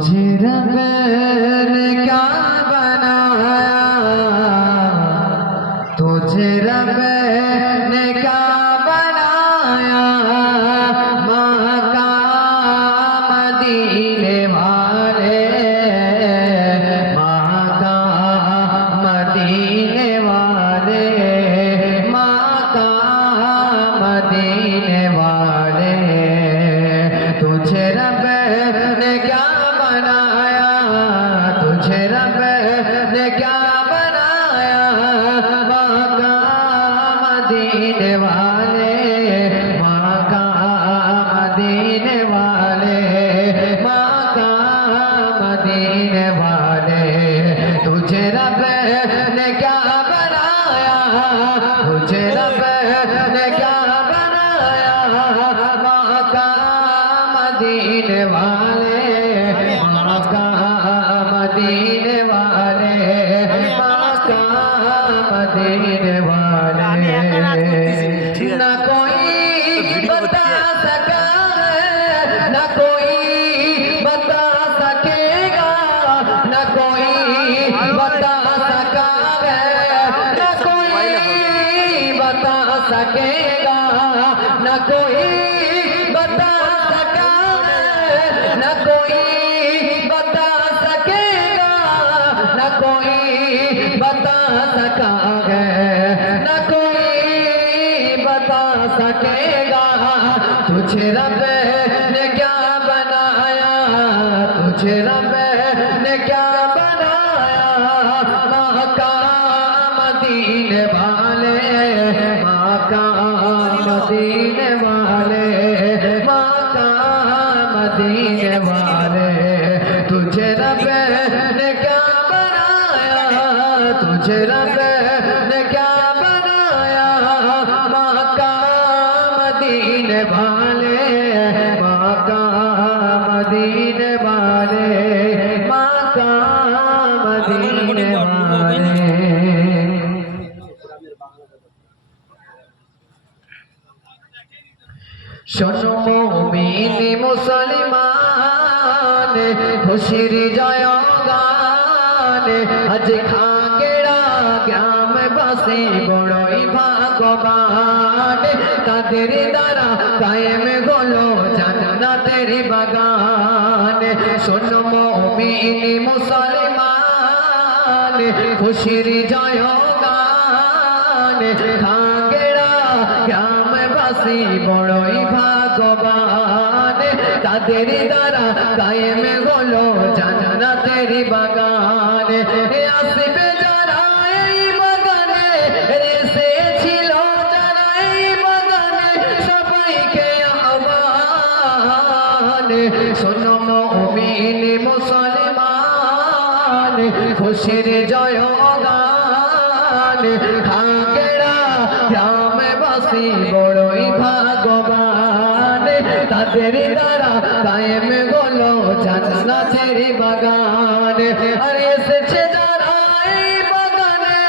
तुझे रब ने क्या बनाया, तुझे रब ने क्या बनाया, मक्का मदीने वाले, मक्का मदीने वाले, मक्का मदीने वाले। तुझे रब ने क्या बनाया, तुझे रब ने क्या बनाया, मक्का मदीने वाले, मक्का मदीने वाले, मक्का मदीने वाले। तुझे रब ने क्या बनाया, तुझे रब ने क्या बनाया, मक्का मदीने वाले, मक्का मदीने वाले, मक्का मदीने वाले। ना कोई बता सका है, ना कोई बता सकेगा, ना कोई बता सका है, ना कोई बता सकेगा, ना कोई बता सका है, ना कोई बता सकेगा, ना कोई बता सका है, ना कोई बता सकेगा। तुझे रब ने क्या बनाया, तुझे रब ने क्या बनाया, मक्का मदीने वाले, मक्का मदीने वाले, मक्का मदीने वाले। तुझे रब ने क्या बनाया, तुझे रब ने क्या बनाया, मक्का मदीने वाले, मक्का मदीने वाले, मक्का मदीने वाले। শোনো মুমিন মুসলমান, খুশির জয়গান, আজ খাগড়া গ্রামবাসী বড়ই ভাগ্যবান, তাদের দ্বারা কায়েম হলো জান্নাতের বাগান। শোনো মুমিন মুসলমান, খুশির জয়গান, খাগড়া গ্রামবাসী বড়ই ভাগ্যবান, তাদের দ্বারা কায়েম হলো জান্নাতের বাগান। আসবে যারা এই বাগানে, এসেছিল যারা এই বাগানে, সবাইকে আহ্বান। শোনো মুমিন মুসলমান, খুশির জয়গান, খাগড়া গ্রামবাসী বড়ই ভাগ্যবান, তাদের দ্বারা কায়েম হলো জান্নাতের বাগান। আরে এসেছে যারা এই বাগানে,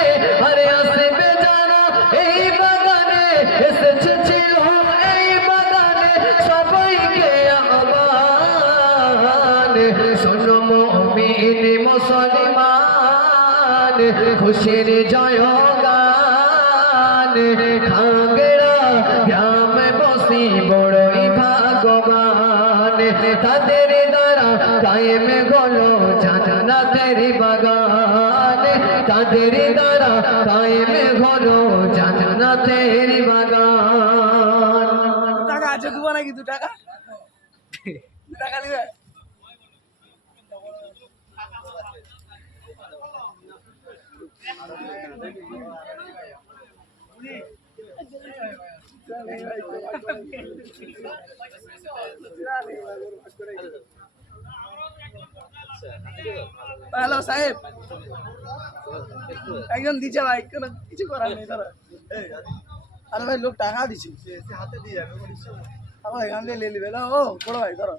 আরে আসবে যারা এই বাগানে, এসেছে ছিল এই বাগানে, সবাইকে আহ্বান। শোনো মুমিন মুসলমান, খুশির জয়গান, খাগড়া গ্রামবাসী বড়ই ভাগ্যবান, তাদের দ্বারা কায়েম হলো জান্নাতের বাগান, তাদের দ্বারা কায়েম হলো জান্নাতের বাগান। টাকা আছে দুবা নাকি? 2 টাকা, 2 টাকা দিবে। হ্যালো সাহেব, একজন দিচ্ছে ভাই, কোনো কিছু করার নেই। আরে ভাই লোক টাকা দিচ্ছে, হাতে দিয়ে যাবে, আমার এখান থেকে নিয়ে নেবে না। ও বড় ভাই ধরো,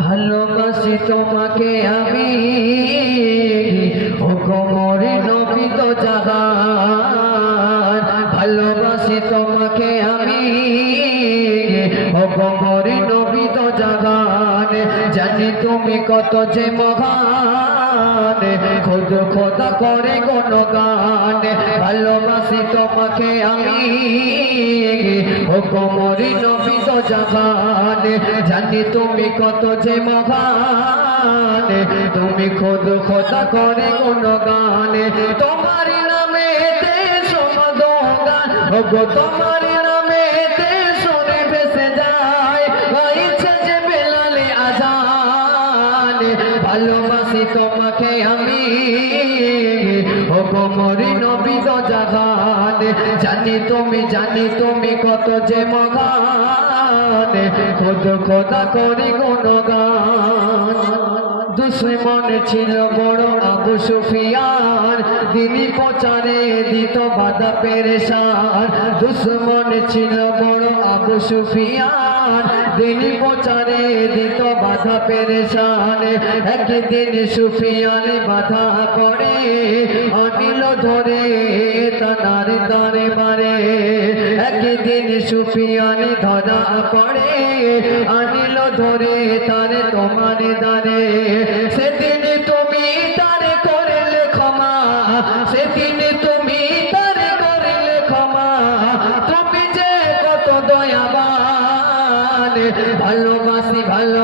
ভালোবাসি তোমাকে আমি, ও কোমর নবী তো জাহান, ভালোবাসি তোমাকে আমি, তুমি কত যে মহান খুদ খোদা করে গুণগান ভালোবাসি তোমাকে আমি ও কোমরি নবী তো জাহান জানি তুমি কত যে মহান তুমি খুদ খোদা করে গুণগান তোমার নামে সমাদগান ওগো তোমার নামে শুনে ভেসে যায় ইচ্ছে যে বেলালে আজান ভালোবাসি তোমাকে আমি ও কোমরি নবী তো জাহান জানি তুমি কত যে মহান খুদ খোদা করে গুণগান দুশ্মন ছিল বড় আবু সুফিয়ান দিনী প্রচারে দিত বাধা পেরেশান দুশ্মন ছিল বড় আবু সুফিয়ান দিনী প্রচারে দিত বাধা পেরেশান একদিন সুফিয়ান বাধা করে আনিল ধরে তানার তারে মারে একদিন সুফিয়ান ধরা পড়ে আনিল ধরে তারে তোমার দারে সেদিন তুমি তারে করলে ক্ষমা সেদিন তুমি তারে করলে ক্ষমা তুমি যে কত দয়াবান ভালোবাসি ভালো